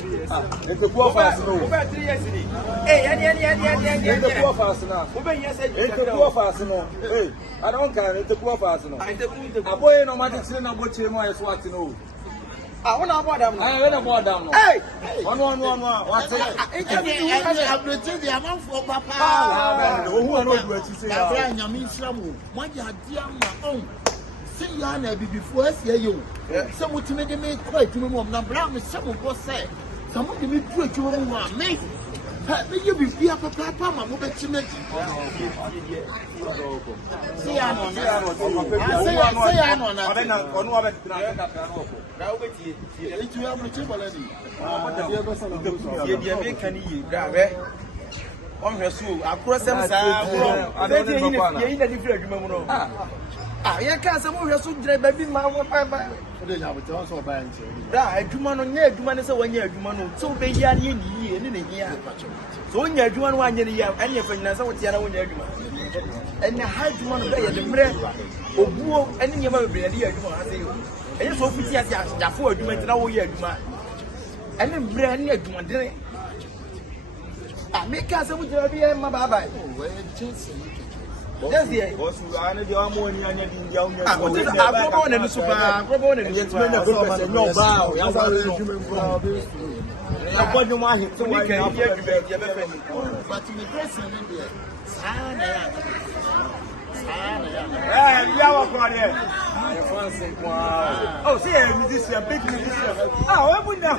It's a poor fast now. Over 3 years. Hey, it's a poor fast now. It's a poor fast now. Hey, I don't care. It's a poor fast now. A boy no matter saying about him, I just want to know. I want to about them. I want to about them. Hey, one. What's it? I'm going to the amount for Papa. Who are not going to say? I'm Islamu. What you are see you before I see you. Some would make me quite to move. Now, Brown, some will say. Some of them do it to me. You be here for Papa, my mother to make I can't say we are so dread baby man. They have to also buy and say, I do man on your man is a 1 year, man, so be year in a year. So when you do 1 year, and your friend has what you are on your and the high one of the bread or boo, and you never be a year. And so we see as the 4 doing an hour year, man. And then brand new to 1 day. I make us a would be a baba. Yes, dear. Was one of the harmony and in young Agron and the super Agron and yet men of no bow. What you want him to make a but to be present in there. Oh, see, this is a big musician. Oh, I would not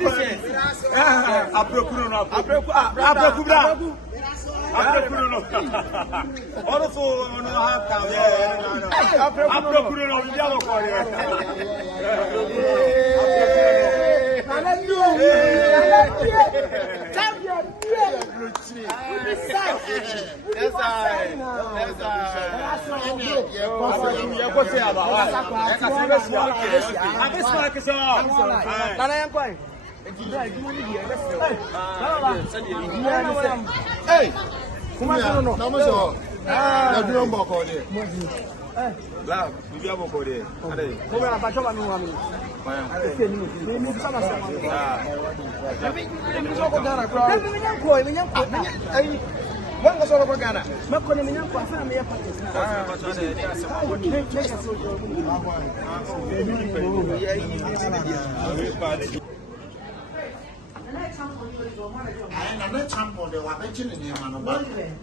hey, come on, no, no, I do not walk on it. Love, you have a body. Come on, but I know I'm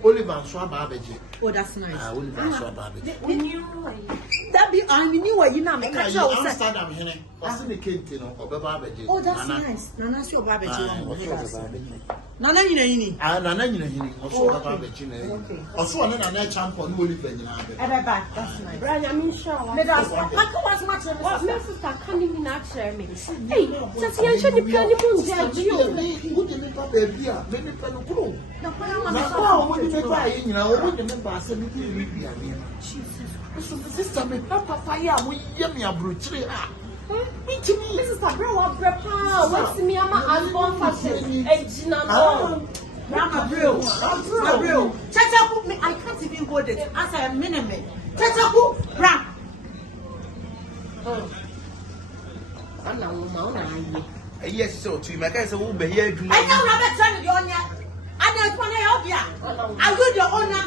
Oliver Swababaji. Oh, that's nice. Oliver Swababaji. That be I knew what you know. Amsterdam here. What's in the kid or Babaji? Oh, that's nice. Nana your Babaji. Nana Yini. Nana Yini. Also Babaji. Also another champion who live in that's nice. Brian, I mean, sure. What's much of what Mrs. can't even actually me. Hey, just you should be planning to do. Baby, maybe Penukuru. No, what did you cry? You know, what the member said, Jesus. Sister, me, Papa Fire, we hear me a brutally. Which means Mrs. Abro, Papa, what's me? I'm a born fashion. Abril. Chacha, me, I can't even go there. As I am minimum. Chacha, Ram. I'm not. Yes, so to my guys will be here. I don't have a turn on yet. I don't want to help you. I will your honor.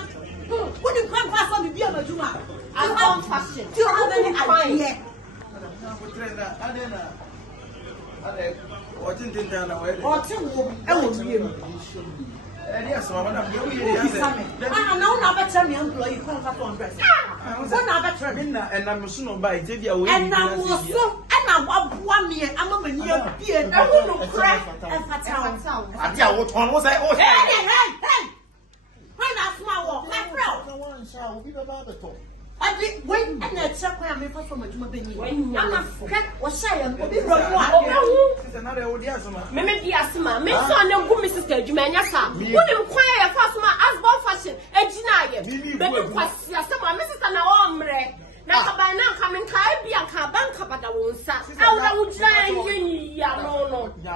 When you come past on the beer of Juma, I'm on fashion. You have any idea? Yes, I don't have a turn employee contract on breast. And I'm soon by Tavia. And I'm so. I'm a near beard. I will crack and fatal. I tell what one was I? Oh, hey! When I smile, my friend, will be about the top. I did wait and that's up where I'm from a Jumabini. I'm a friend or say, I'm another Odiasma. Maybe Asma, Miss Son of Mrs. Jumania, wouldn't inquire fast my husband fashion, and deny it. But it was some Mrs. Ombre. Now, by now, coming Caribbean car bank up at the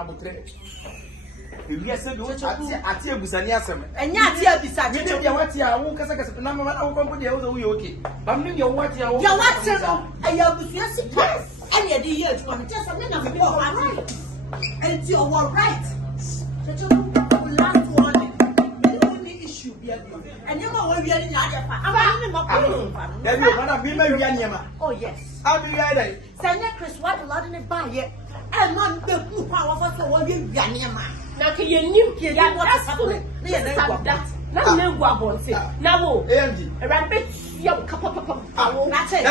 abutre. We say do ati ebusani asem. Enya ati abisa. Me dey wati a wo kasa na mama na wo konko dey wo we okay. But me dey wati a wo. Ya wati no. Aya busuya sika. Anya dey here to am just me na me go right. And you are right. Last one. Me only issue be and you know we are in Yafa. Oh yes. How do you guys? Sanya Chris what a lot in the buy it. And man the power for so what you Yanima. Now can you new kid that's cool. That. Now no go about it. Now AMG. A rabbit your cup of that's it.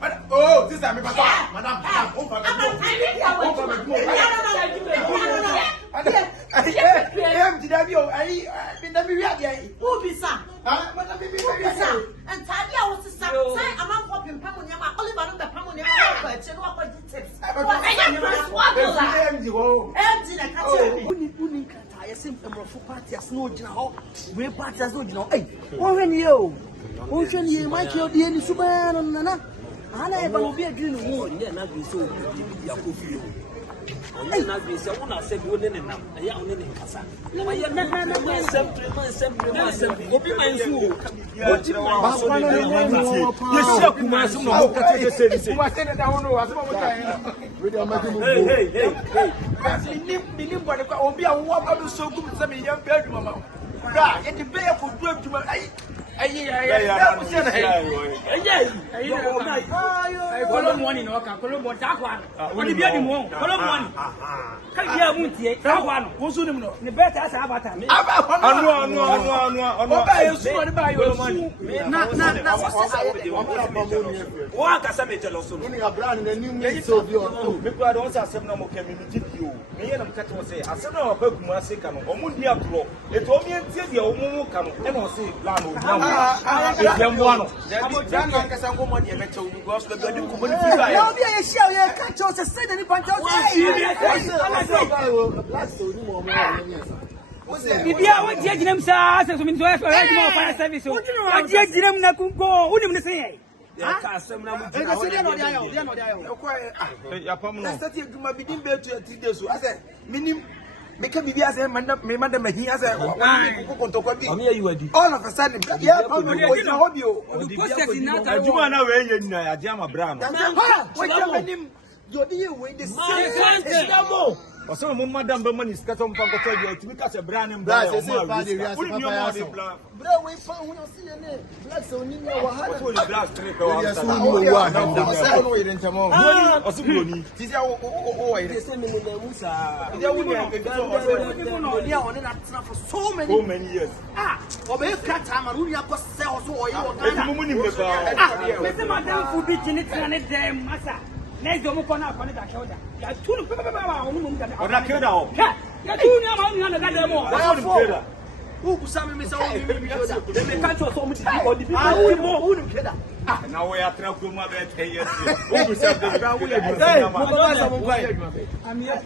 Madam. Oh, this time madam. AMG Davio, I never read Who be some? Madam, and Tadia was to say, I'm popping Pamunia, only one of the Pamunia, but you know what tips. I simple for party as no general, we party as no general. Hey, when you, might kill the any super and I will be a green woman, then I'll be so good. I not be so one I said you didn't know. I am in Casa. No, I am simply. Open my fool. Yes, make a baby as a man, madam, he has a all of a sudden. Yeah, I do want to wear a jam of brown. You're the way the same. Or some madam money is cut on Panko to make us a brand and black. So many years. Next, you move on up on the shoulder. You are two people on that kid out. You are two young men. Who some miss all the country so much people the now we are trapped with my bed. I'm here.